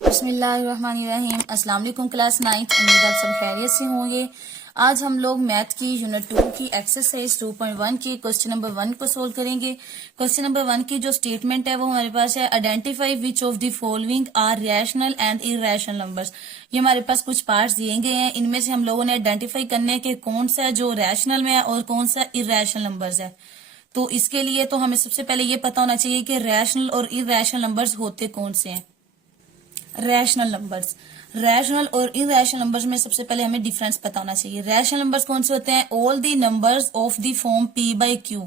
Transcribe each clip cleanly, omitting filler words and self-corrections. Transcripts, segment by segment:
बिस्मिल्लाहिर्रहमानिर्रहीम। अस्सलाम वालेकुम क्लास 9th। उम्मीद आप सब खैरियत से होंगे। आज हम लोग मैथ की यूनिट 2 की एक्सरसाइज 2.1 की क्वेश्चन नंबर 1 को सोल्व करेंगे। क्वेश्चन नंबर 1 की जो स्टेटमेंट है वो हमारे पास है, identify which of the following are rational and irrational numbers. ये हमारे पास कुछ पार्ट्स दिए गए हैं, इनमें से हम लोगों ने आइडेंटिफाई करने के कौन सा जो रैशनल में है और कौन सा इरैशनल नंबर्स है। तो इसके लिए तो हमें सबसे पहले ये पता होना चाहिए कि रैशनल और इरैशनल नंबर्स होते कौन से हैं। रैशनल और इरैशनल नंबर्स में सबसे पहले हमें डिफरेंस पता होना चाहिए। रैशनल नंबर्स कौन से होते हैं? All the numbers of the form P by Q,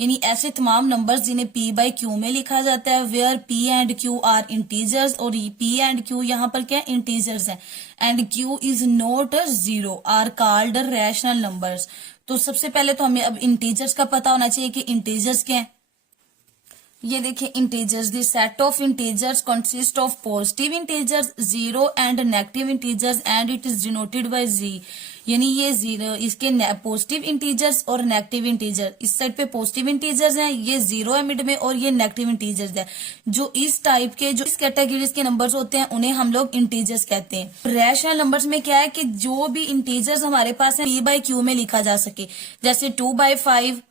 यानी ऐसे तमाम नंबर्स जिन्हें पी बाई क्यू में लिखा जाता है। Where P and Q are integers, और पी एंड क्यू यहाँ पर क्या इंटीजर्स है, and Q is not zero are called rational numbers. तो सबसे पहले तो हमें अब इंटीजर्स का पता होना चाहिए कि इंटीजर्स क्या है। ये देखिए integers, the set of integers consist of positive integers, zero and negative integers and it is denoted by Z. यानी ये जीरो, इसके पॉजिटिव इंटीजर्स और नेगेटिव इंटीजर, इस साइड पे पॉजिटिव इंटीजर्स हैं, ये जीरो है मिड में, और ये नेगेटिव इंटीजर्स है। जो इस टाइप के, जो इस कैटेगरीज के नंबर्स होते हैं उन्हें हम लोग इंटीजर्स कहते हैं। रैशनल नंबर्स में क्या है कि जो भी इंटीजर्स हमारे पास है पी बाई क्यू में लिखा जा सके, जैसे 2/5,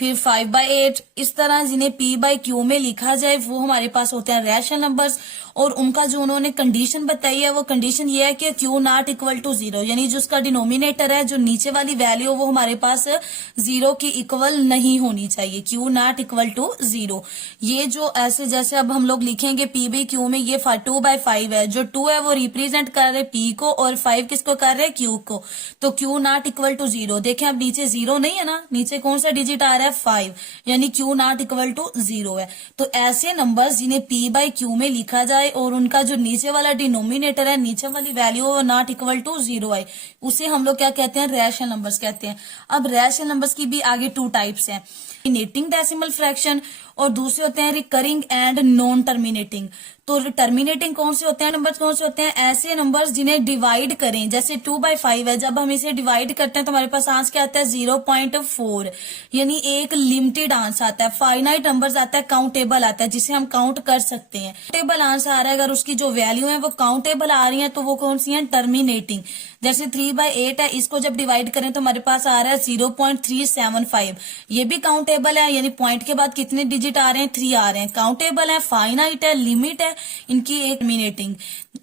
फिर 5/8, इस तरह जिन्हें पी बाई क्यू में लिखा जाए वो हमारे पास होते हैं रैशनल नंबर्स। और उनका जो उन्होंने कंडीशन बताई है वो कंडीशन ये है कि Q not equal to zero, यानी जो उसका डिनोमिनेटर है, जो नीचे वाली वैल्यू वो हमारे पास जीरो की इक्वल नहीं होनी चाहिए। Q not equal to zero, ये जो ऐसे जैसे अब हम लोग लिखेंगे पी बाई क्यू में, ये 2/5 है, जो 2 है वो रिप्रेजेंट कर रहे पी को और 5 किसको कर रहे क्यू को। तो Q not equal to zero, देखें अब नीचे जीरो नहीं है ना, नीचे कौन सा डिजिट आ रहा है 5, यानी Q not equal to zero है। तो ऐसे नंबर्स जिन्हें पी बाई क्यू में लिखा जाए और उनका जो नीचे वाला डिनोमिनेटर है, नीचे वाली वैल्यू वो नॉट इक्वल टू जीरो है, उसे हम लोग क्या कहते हैं? रैशनल नंबर्स कहते हैं। अब रैशनल नंबर्स की भी आगे 2 टाइप्स हैं, टर्मिनेटिंग डेसिमल फ्रैक्शन और दूसरे होते हैं रिकरिंग एंड नॉन टर्मिनेटिंग। तो टर्मिनेटिंग कौन से होते हैं नंबर्स? कौन से होते हैं? ऐसे नंबर्स जिन्हें डिवाइड करें, जैसे 2/5 है, जब हम इसे डिवाइड करते हैं तो हमारे पास आंसर क्या आता है? 0.4, यानी एक लिमिटेड आंसर आता है, फाइनाइट नंबर्स आता है, काउंटेबल आता है, जिसे हम काउंट कर सकते हैं। काउंटेबल आंसर आ रहा है, अगर उसकी जो वैल्यू है वो काउंटेबल आ रही है तो वो कौन सी है? टर्मिनेटिंग। जैसे 3/8 है, इसको जब डिवाइड करें तो हमारे पास आ रहा है 0.375, ये भी काउंटेबल है, यानी पॉइंट के बाद कितने डिजिट आ रहे हैं? 3 आ रहे हैं, काउंटेबल है, फाइनाइट है, लिमिट है इनकी एक टर्मिनेटिंग।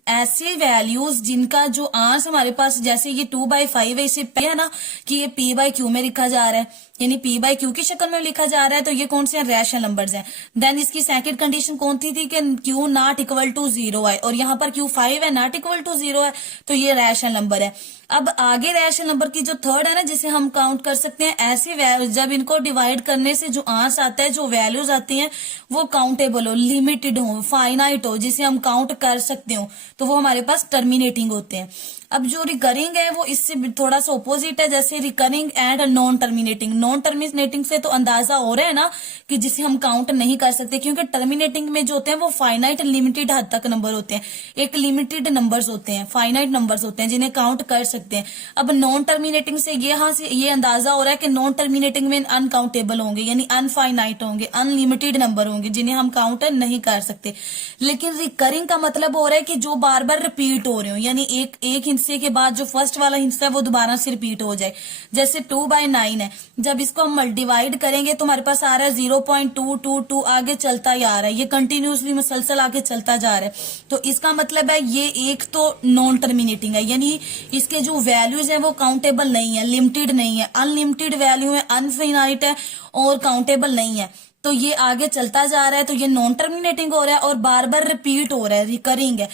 ऐसी वैल्यूज जिनका जो आंसर हमारे पास, जैसे ये 2/5 है, इसे है ना कि ये पी बाई क्यू में लिखा जा रहा है, यानी पी बाई क्यू की शक्ल में लिखा जा रहा है, तो ये कौन से रैशनल नंबर्स हैं। देन इसकी सेकंड कंडीशन कौन थी कि Q not equal to zero है, और यहाँ पर Q5 है, नॉट इक्वल टू जीरो है, तो ये रैशनल नंबर है। अब आगे रैशनल नंबर की जो थर्ड है ना, जिसे हम काउंट कर सकते हैं, ऐसे जब इनको डिवाइड करने से जो आंसर आता है, जो वैल्यूज आती हैं, वो काउंटेबल हो, लिमिटेड हो, फाइनाइट हो, जिसे हम काउंट कर सकते हो, तो वो हमारे पास टर्मिनेटिंग होते हैं। अब जो रिकरिंग है वो इससे थोड़ा सा ऑपोजिट है, जैसे recurring and non terminating. Non terminating से तो अंदाजा हो रहा है ना कि जिसे हम काउंट नहीं कर सकते, क्योंकि टर्मिनेटिंग में जो होते हैं वो फाइनाइट लिमिटेड हद तक नंबर होते हैं, एक लिमिटेड नंबर्स होते हैं, फाइनाइट नंबर्स होते हैं जिन्हें काउंट कर सकते हैं। अब नॉन टर्मिनेटिंग से यहाँ से ये अंदाजा हो रहा है कि नॉन टर्मिनेटिंग में अनकाउंटेबल होंगे, यानी अनफाइनाइट होंगे, अनलिमिटेड नंबर होंगे जिन्हें हम काउंट नहीं कर सकते। लेकिन रिकरिंग का मतलब हो रहा है कि जो बार बार रिपीट हो रहे हो, यानी एक हिस्से के बाद जो फर्स्ट वाला हिस्सा है वो दोबारा से रिपीट हो जाए। जैसे 2/9 है, जब इसको हम डिवाइड करेंगे तो हमारे पास आ रहा है 0.222, आगे चलता ही आ रहा है, ये कंटिन्यूसली मुसलसल आगे चलता जा रहा है। तो इसका मतलब है ये एक तो नॉन टर्मिनेटिंग है, यानी इसके जो वैल्यूज है वो काउंटेबल नहीं है, लिमिटेड नहीं है, अनलिमिटेड वैल्यू है, अनफिनाइट है और काउंटेबल नहीं है। तो ये आगे चलता जा रहा है, तो ये नॉन टर्मिनेटिंग हो रहा है और बार बार रिपीट हो रहा है, रिकरिंग है,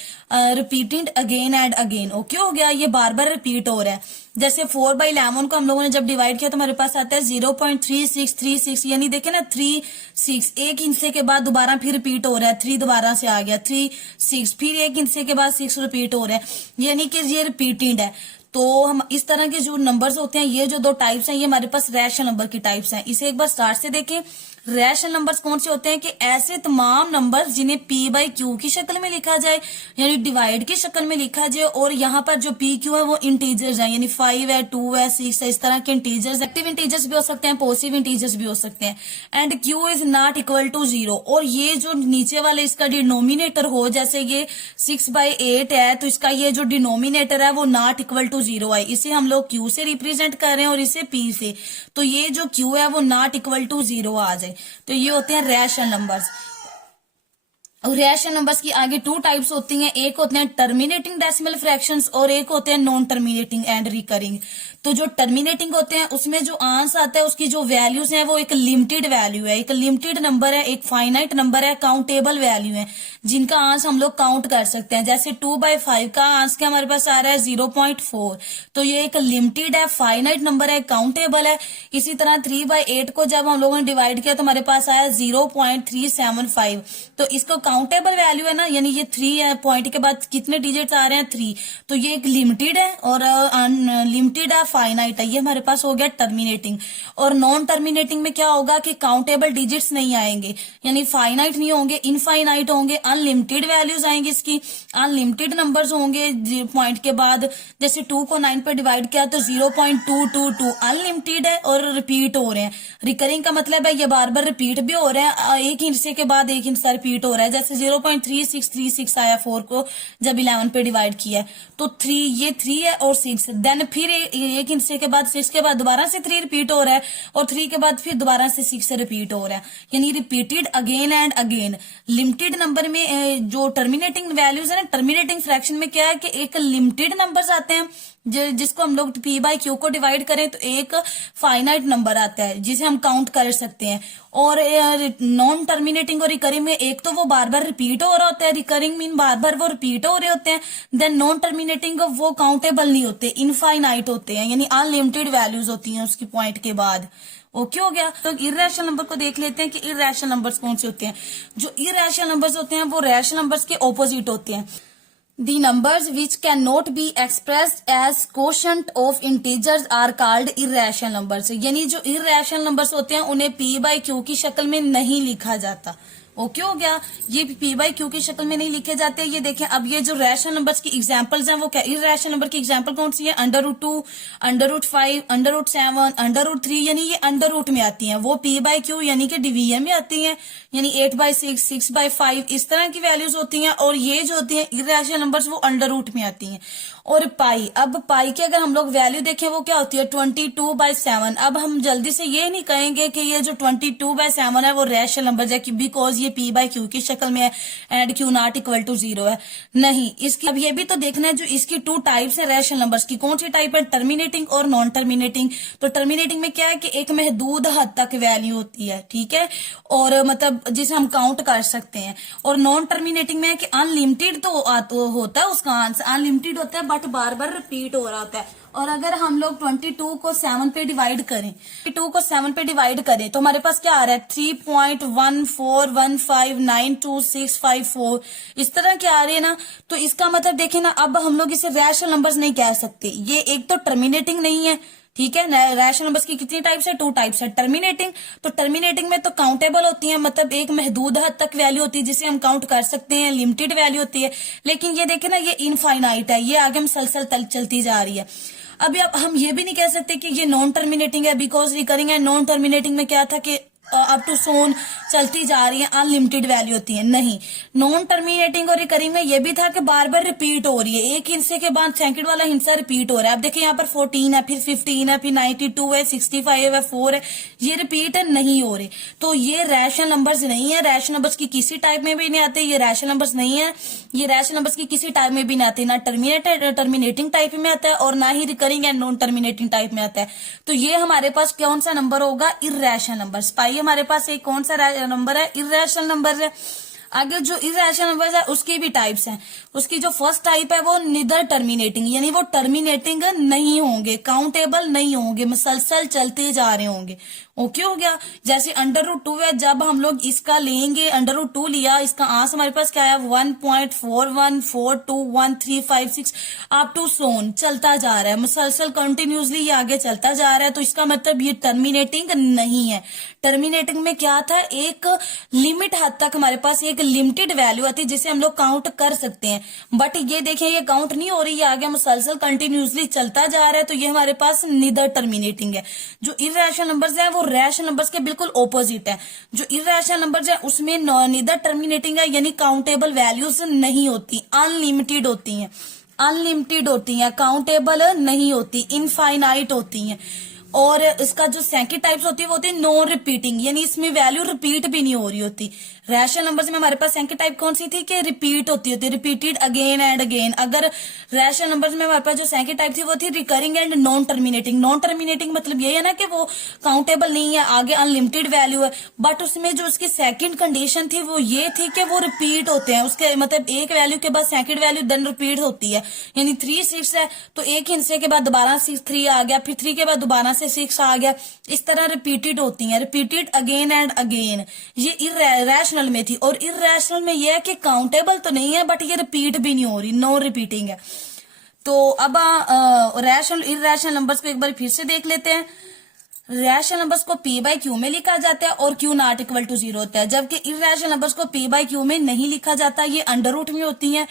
repeating again and again. Okay हो गया, ये बार बार रिपीट हो रहा है। जैसे 4/11 को हम लोगों ने जब डिवाइड किया तो हमारे पास आता है 0.3636, यानी देखे ना 36, एक हिस्से के बाद दोबारा फिर रिपीट हो रहा है, 3 दोबारा से आ गया, 36, फिर एक हिस्से के बाद 6 रिपीट हो रहा है, यानी कि ये रिपीटेड है। तो हम इस तरह के जो नंबर्स होते हैं, ये जो 2 टाइप्स हैं, ये हमारे पास रैशनल नंबर की टाइप्स हैं। इसे एक बार स्टार्ट से देखें। रैशनल नंबर्स कौन से होते हैं कि ऐसे तमाम नंबर्स जिन्हें p बाई क्यू की शक्ल में लिखा जाए, यानी डिवाइड की शक्ल में लिखा जाए, और यहाँ पर जो p q है वो इंटीजर्स है, यानी 5 है, 2 है, 6 है, इस तरह के इंटीजर्स, एक्टिव इंटीजर्स भी हो सकते हैं, पॉजिटिव इंटीजर्स भी हो सकते हैं। And q is not equal to 0, और ये जो नीचे वाले इसका डिनोमिनेटर हो, जैसे ये 6/8 है, तो इसका ये जो डिनोमिनेटर है वो नॉट इक्वल टू 0 है, इसे हम लोग q से रिप्रेजेंट कर रहे हैं और इसे p से, तो ये जो q है वो नॉट इक्वल टू 0 आ जाए, तो ये होते हैं रैशनल नंबर्स। रैशनल नंबर्स की आगे टू टाइप्स होती हैं, एक होते हैं टर्मिनेटिंग डेसिमल फ्रैक्शंस और एक होते हैं नॉन टर्मिनेटिंग एंड रिकरिंग। तो जो टर्मिनेटिंग होते हैं उसमें जो आंसर आता है उसकी जो वैल्यूज हैं वो एक लिमिटेड वैल्यू है, एक लिमिटेड नंबर है, एक फाइनाइट नंबर है, काउंटेबल वैल्यू है जिनका आंसर हम लोग काउंट कर सकते हैं। जैसे 2/5 का आंसर हमारे पास आ रहा है 0.4, तो ये एक लिमिटेड है, फाइनाइट नंबर है, काउंटेबल है। इसी तरह 3/8 को जब हम लोगों ने डिवाइड किया तो हमारे पास आया 0.375, तो इसको काउंटेबल वैल्यू है ना, यानी ये 3 पॉइंट के बाद कितने डिजिट्स आ रहे हैं 3, तो ये एक लिमिटेड है और अनलिमिटेड है, फाइनाइट है। ये हमारे पास हो गया टर्मिनेटिंग। और नॉन टर्मिनेटिंग में क्या होगा कि काउंटेबल डिजिट्स नहीं आएंगे, यानी फाइनाइट नहीं होंगे, इनफाइनाइट होंगे, अनलिमिटेड वैल्यूज आएंगी, इसकी अनलिमिटेड नंबर्स होंगे पॉइंट के बाद। जैसे 2 को 9 पे डिवाइड किया तो 0.222 अनलिमिटेड है और रिपीट हो रहे हैं। रिकरिंग का मतलब है ये बार बार रिपीट भी हो रहे हैं, एक हिस्से के बाद एक हिस्सा रिपीट हो रहा है। जैसे 0.3636 आया 4 को जब 11 पे डिवाइड किया है, तो 3 ये 3 है और 6, देन फिर एक हिस्से के बाद 6 के बाद दोबारा से 3 रिपीट हो रहा है और 3 के बाद फिर दोबारा से 6 रिपीट हो रहा है, यानी repeated again and again. Limited number में जो टर्मिनेटिंग वैल्यूज है ना, टर्मिनेटिंग फ्रैक्शन में क्या है कि एक लिमिटेड नंबर्स आते हैं जिसको हम लोग p बाई क्यू को डिवाइड करें तो एक फाइनाइट नंबर आता है जिसे हम काउंट कर सकते हैं। और नॉन टर्मिनेटिंग और रिकरिंग में एक तो वो बार बार रिपीट हो रहा होता है, रिकरिंग मीन बार बार वो रिपीट हो रहे होते हैं, देन नॉन टर्मिनेटिंग वो काउंटेबल नहीं होते, इनफाइनाइट होते हैं, यानी अनलिमिटेड वैल्यूज होती हैं उसकी पॉइंट के बाद। ओके हो गया। तो इर्रेशनल नंबर को देख लेते हैं कि इर्रेशनल नंबर्स कौन से होते हैं। जो इर्रेशनल नंबर्स होते हैं वो रैशनल नंबर्स के ऑपोजिट होते हैं। The numbers which cannot be expressed as quotient of integers are called irrational numbers। यानी जो irrational numbers होते हैं उन्हें p by q की शक्ल में नहीं लिखा जाता। ओके हो गया, ये p बाई क्यू की शक्ल में नहीं लिखे जाते। ये देखें, अब ये जो रैशनल नंबर्स की एग्जांपल्स हैं वो क्या, इर्रेशनल नंबर की एग्जांपल कौन सी है, √2, √5, √7, √3, यानी ये अंडर रूट में आती हैं। वो p बाई क्यू यानी कि डिवीजन में आती हैं, यानी 8/6, 6/5 इस तरह की वैल्यूज होती हैं। और ये जो होती हैं इर्रेशनल नंबर्स वो अंडर रूट में आती हैं। और पाई, अब पाई की अगर हम लोग वैल्यू देखें वो क्या होती है 22/7। अब हम जल्दी से ये नहीं कहेंगे कि ये जो 22/7 है वो रैशनल नंबर है, बिकॉज ये p बाई क्यू की शक्ल में है and q not equal to 0 है। नहीं, इसकी अब ये भी तो देखना है जो इसकी टू टाइप्स है रैशनल नंबर्स की, कौन सी टाइप है, टर्मिनेटिंग और नॉन टर्मिनेटिंग। तो टर्मिनेटिंग में क्या है कि एक महदूद हद तक वैल्यू होती है, ठीक है, और मतलब जिसे हम काउंट कर सकते हैं। और नॉन टर्मिनेटिंग में है कि अनलिमिटेड तो होता है, उसका आंसर अनलिमिटेड होता है बट बार बार रिपीट हो रहा होता है। और अगर हम लोग 22 को 7 पे डिवाइड करें, 22 को 7 पे डिवाइड करें तो हमारे पास क्या आ रहा है 3.141592654 इस तरह के आ रहे हैं ना। तो इसका मतलब देखें ना, अब हम लोग इसे रैशनल नंबर्स नहीं कह सकते। ये एक तो टर्मिनेटिंग नहीं है, ठीक है। रैशनल नंबर्स की कितनी टाइप्स है, टू टाइप्स है। टर्मिनेटिंग, तो टर्मिनेटिंग में तो काउंटेबल होती है, मतलब एक महदूद हद तक वैल्यू होती है जिसे हम काउंट कर सकते हैं, लिमिटेड वैल्यू होती है। लेकिन ये देखें ना, ये इनफाइनाइट है, ये आगे मुसलसल चलती जा रही है। अभी अब हम ये भी नहीं कह सकते कि ये नॉन टर्मिनेटिंग है, बिकॉज रिकरिंग है। नॉन टर्मिनेटिंग में क्या था कि अप टू सोन चलती जा रही है, अनलिमिटेड वैल्यू होती है। नहीं, नॉन टर्मिनेटिंग और रिकरिंग में ये भी था कि बार बार रिपीट हो रही है, एक हिस्से के बाद सेकंड वाला हिस्सा रिपीट हो रहा है। अब देखिए यहाँ पर 14 है, फिर 15 है, फिर 92 है, 65 है, 4 है, ये रिपीट है, नहीं हो रहे। तो ये रैशनल नंबर्स नहीं है, रैशनल नंबर्स की किसी टाइप में भी नहीं आते, ये रैशनल नंबर्स नहीं है, ये रैशनल नंबर्स की किसी टाइप में भी नहीं आते, ना टर्मिनेटिंग टाइप में आता है और ना ही recurring and non terminating type में आता है। तो ये हमारे पास कौन सा नंबर होगा, इर्रेशनल नंबर। पाई हमारे पास एक कौन सा नंबर है, इर्रेशनल नंबर है। आगे जो इर्रेशनल नंबर है उसकी भी टाइप्स हैं। उसकी जो फर्स्ट टाइप है वो निदर टर्मिनेटिंग, यानी वो टर्मिनेटिंग नहीं होंगे, काउंटेबल नहीं होंगे, मुसलसल चलते जा रहे होंगे। ओके हो गया। जैसे √2 है, जब हम लोग इसका लेंगे, √2 लिया, इसका आंसर हमारे पास क्या है 1.41421356 अप टू सोन चलता जा रहा है, मुसलसल कंटिन्यूसली ये आगे चलता जा रहा है। तो इसका मतलब ये टर्मिनेटिंग नहीं है। टर्मिनेटिंग में क्या था, एक लिमिट हद तक हमारे पास एक लिमिटेड वैल्यू आती है जिसे हम लोग काउंट कर सकते हैं, बट ये देखें ये काउंट नहीं हो रही, ये आगे मुसलसल कंटिन्यूसली चलता जा रहा है, तो ये हमारे पास निदर टर्मिनेटिंग है। जो इर्रेशनल नंबर्स है वो रैशनल नंबर्स के बिल्कुल ऑपोजिट है। जो इर्रेशनल नंबर्स है उसमें निदर टर्मिनेटिंग है, यानी काउंटेबल वैल्यूज नहीं होती, अनलिमिटेड होती हैं, अनलिमिटेड होती हैं, काउंटेबल नहीं होती, इनफाइनाइट होती हैं। और इसका जो सेकंड टाइप्स होती है वो होती है नॉन रिपीटिंग, यानी इसमें वैल्यू रिपीट भी नहीं हो रही होती। रैशनल नंबर्स में हमारे पास सेकंड टाइप कौन सी थी कि रिपीट होती होती, रिपीटेड अगेन एंड अगेन। अगर रैशनल नंबर्स में हमारे पास जो सेकंड टाइप थी वो थी recurring and non terminating. Non terminating मतलब ये है ना कि वो काउंटेबल नहीं है, आगे अनलिमिटेड वैल्यू है, बट उसमें जो उसकी सेकंड कंडीशन थी वो ये थी कि वो रिपीट होते हैं, उसके मतलब एक वैल्यू के बाद सेकंड वैल्यू देन रिपीट होती है। यानी 3 6 है तो एक हिस्से के बाद दोबारा 3 आ गया, फिर 3 के बाद दोबारा से 6 आ गया, इस तरह रिपीटेड होती हैं, रिपीटेड अगेन एंड अगेन। ये इर्रेशनल में थी। और इर्रेशनल में ये है कि काउंटेबल तो नहीं है बट ये रिपीट भी नहीं हो रही, नो रिपीटिंग है। तो अब रैशनल इर्रेशनल नंबर्स को एक बार फिर से देख लेते हैं। रैशनल नंबर्स को p/q में लिखा जाता है और q नॉट इक्वल टू 0 होता है, जबकि इर्रेशनल नंबर्स को p/q में नहीं लिखा जाता, ये अंडर रूट में होती हैं।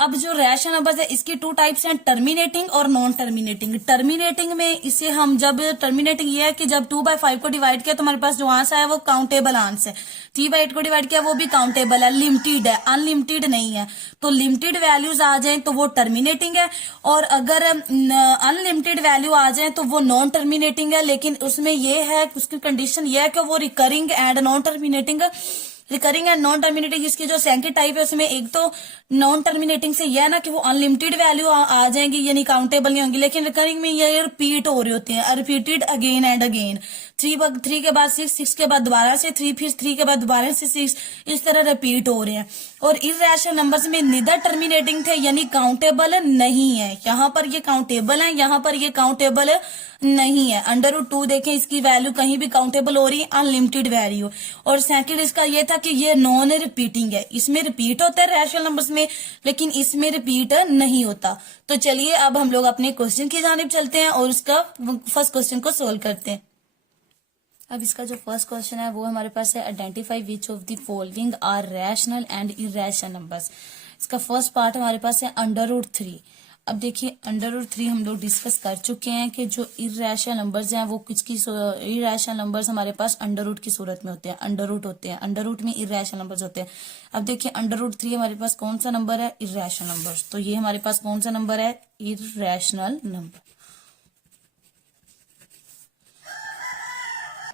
अब जो रैशनल नंबर्स है इसकी 2 टाइप्स हैं, टर्मिनेटिंग और नॉन टर्मिनेटिंग। टर्मिनेटिंग में इसे हम जब टर्मिनेटिंग ये है कि जब 2/5 को डिवाइड किया तो हमारे पास जो आंसर है वो काउंटेबल आंसर है, 3/8 को डिवाइड किया वो भी काउंटेबल है, लिमिटेड है, अनलिमिटेड नहीं है। तो लिमिटेड वैल्यूज आ जाए तो वो टर्मिनेटिंग है, और अगर अनलिमिटेड वैल्यू आ जाए तो वो नॉन टर्मिनेटिंग है। लेकिन उसमें ये है, उसकी कंडीशन ये है कि वो recurring and non terminating. Recurring and non terminating इसकी जो सेकंड टाइप है उसमें एक तो नॉन टर्मिनेटिंग से यह है ना कि वो अनलिमिटेड वैल्यू आ जाएंगी, यानी काउंटेबल नहीं होंगी। लेकिन रिकरिंग में ये रिपीट हो रही होती है, रिपीटेड अगेन एंड अगेन। 3 के बाद 6 के बाद दोबारा से 3, फिर 3 के बाद दोबारा से 6, इस तरह रिपीट हो रहे हैं। और इर्रेशनल नंबर्स में निदर टर्मिनेटिंग थे, यानी काउंटेबल नहीं है। यहाँ पर ये काउंटेबल है, यहाँ पर ये काउंटेबल नहीं है। √2 देखें, इसकी वैल्यू कहीं भी काउंटेबल हो रही है, अनलिमिटेड वैल्यू। और सेकंड इसका ये था कि ये नॉन रिपीटिंग है, इसमें रिपीट होता है रैशनल नंबर्स में, लेकिन इसमें रिपीट नहीं होता। तो चलिए अब हम लोग अपने क्वेश्चन की जानिब चलते हैं और उसका फर्स्ट क्वेश्चन को सोल्व करते हैं। अब इसका जो फर्स्ट क्वेश्चन है वो हमारे पास है, identify which of the following are rational and irrational numbers. इसका फर्स्ट पार्ट हमारे पास है √3। अब देखिए √3 हम लोग डिस्कस कर चुके हैं कि जो इर्रेशनल नंबर्स हैं वो किसकी, इर्रेशनल नंबर्स हमारे पास अंडर की सूरत में होते हैं, अंडर रूट होते हैं, अंडर रूट में इर्रेशनल नंबर्स होते हैं। अब देखिए √3 हमारे पास कौन सा नंबर है, इर्रेशनल नंबर्स, तो ये हमारे पास कौन सा नंबर है, इर्रेशनल नंबर।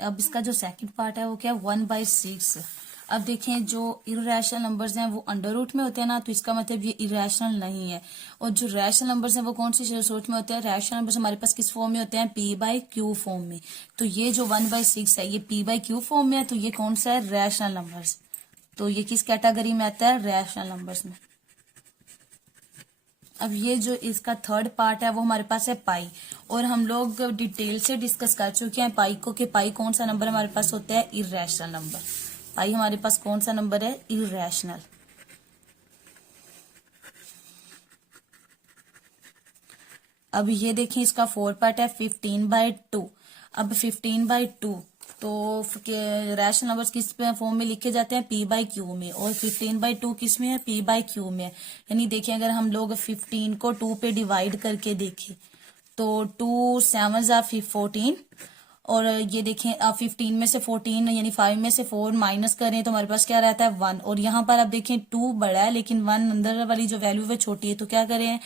अब इसका जो सेकंड पार्ट है वो क्या है, 1/6। अब देखें जो इर्रेशनल नंबर्स हैं वो अंडर रूट में होते हैं ना, तो इसका मतलब ये इर्रेशनल नहीं है। और जो रैशनल नंबर्स हैं वो कौन सी सूरत में होते हैं, रैशनल नंबर्स हमारे पास किस फॉर्म में होते हैं, p/q फॉर्म में। तो ये जो 1/6 है ये p/q फॉर्म में है, तो ये कौन सा है, रैशनल नंबर्स। तो ये किस कैटेगरी में आता है, रैशनल नंबर्स में। अब ये जो इसका थर्ड पार्ट है वो हमारे पास है पाई, और हम लोग डिटेल से डिस्कस कर चुके हैं पाई को कि पाई कौन सा नंबर हमारे पास होता है, इर्रेशनल नंबर। पाई हमारे पास कौन सा नंबर है, इर्रेशनल। अब ये देखिए इसका फोर्थ पार्ट है 15/2। अब 15/2 तो रैशनल नंबर्स किस फॉर्म में लिखे जाते हैं, p/q में, और 15/2 किस में है, p/q में है। यानी देखिए अगर हम लोग 15 को 2 पे डिवाइड करके देखें तो 2 7 14, और ये देखें 15 में से 14 यानी 5 में से 4 माइनस करें तो हमारे पास क्या रहता है, 1। और यहाँ पर आप देखें 2 बड़ा है लेकिन 1 अंदर वाली जो वैल्यू है छोटी है, तो क्या करें,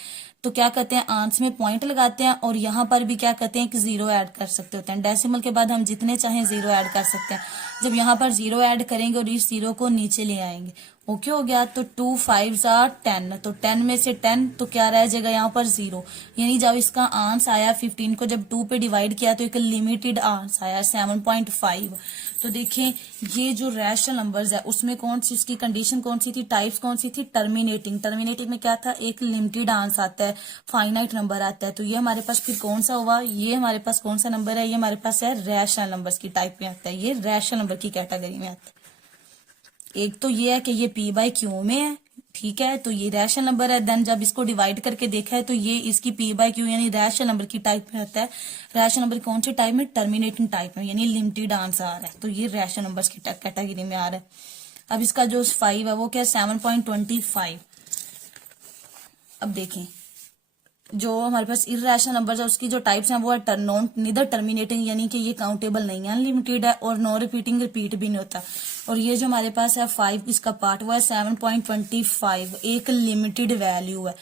तो क्या करते हैं, आंसर में पॉइंट लगाते हैं, और यहाँ पर भी क्या करते हैं कि 0 ऐड कर सकते होते हैं। डेसिमल के बाद हम जितने चाहें 0 ऐड कर सकते हैं। जब यहाँ पर 0 ऐड करेंगे और इस 0 को नीचे ले आएंगे ओके हो गया। तो 2 5 10, तो 10 में से 10 तो क्या रह जाएगा यहाँ पर 0, यानी जब इसका आंसर आया 15 को जब 2 पे डिवाइड किया तो एक लिमिटेड आंसर आया 7.5। तो देखें ये जो रैशनल नंबर्स है उसमें कौन सी उसकी कंडीशन कौन सी थी, टाइप्स कौन सी थी, टर्मिनेटिंग। टर्मिनेटिंग में क्या था, एक लिमिटेड आंसर आता है, फाइनाइट नंबर आता है। तो ये हमारे पास फिर कौन सा हुआ, ये हमारे पास कौन सा नंबर है, ये हमारे पास है रैशनल नंबर्स की टाइप में आता है, ये रैशनल नंबर की कैटेगरी में आता है। एक तो ये है कि ये पी बाई क्यू में है, ठीक है, तो ये रैशनल नंबर है। देन जब इसको डिवाइड करके देखा है तो ये इसकी पी बाई क्यू यानी रैशनल नंबर की टाइप में आता है। रैशनल नंबर कौन सी टाइप में, टर्मिनेटिंग टाइप में, यानी लिमिटेड आंसर आ रहा है, तो ये रैशनल नंबर्स की कैटेगरी में आ रहा है। अब इसका जो 5 है वो क्या है, 7.25। अब देखें जो हमारे पास इरेशनल नंबर्स है उसकी जो टाइप्स हैं वो है नॉन नीदर टर्मिनेटिंग, यानी कि ये काउंटेबल नहीं है, अनलिमिटेड है, और नॉन रिपीटिंग, रिपीट भी नहीं होता। और ये जो हमारे पास है 5 इसका पार्ट हुआ है 7.25, एक लिमिटेड वैल्यू है।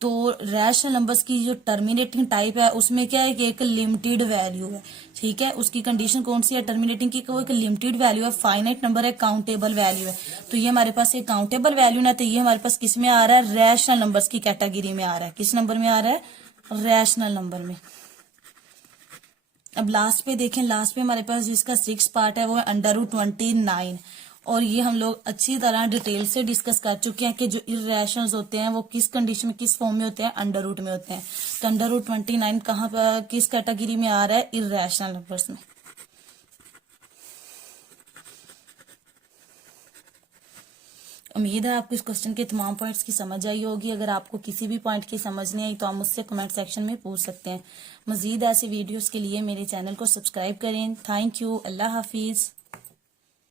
तो रैशनल नंबर्स की जो टर्मिनेटिंग टाइप है उसमें क्या है कि एक लिमिटेड वैल्यू है, ठीक है। उसकी कंडीशन कौन सी है टर्मिनेटिंग की, वो एक लिमिटेड वैल्यू है, फाइनाइट नंबर है, काउंटेबल वैल्यू है। तो ये हमारे पास एक काउंटेबल वैल्यू ना, तो ये हमारे पास किस में आ रहा है, रैशनल नंबर्स की कैटेगरी में आ रहा है। किस नंबर में आ रहा है, रैशनल नंबर में। अब लास्ट पे देखें, लास्ट पे हमारे पास जिसका 6 पार्ट है वो है √29, और ये हम लोग अच्छी तरह डिटेल से डिस्कस कर चुके हैं कि जो इरेशनल्स होते हैं वो किस कंडीशन में किस फॉर्म में होते हैं, अंडर रूट में होते हैं। तो √29 कहाँ पर किस कैटेगरी में आ रहा है, इरेशनल नंबर्स में। उम्मीद है आपको इस क्वेश्चन के तमाम पॉइंट्स की समझ आई होगी। अगर आपको किसी भी पॉइंट की समझ नहीं आई तो आप मुझसे कमेंट सेक्शन में पूछ सकते हैं। मजीद ऐसे वीडियोस के लिए मेरे चैनल को सब्सक्राइब करें। Thank you. Allah Hafiz.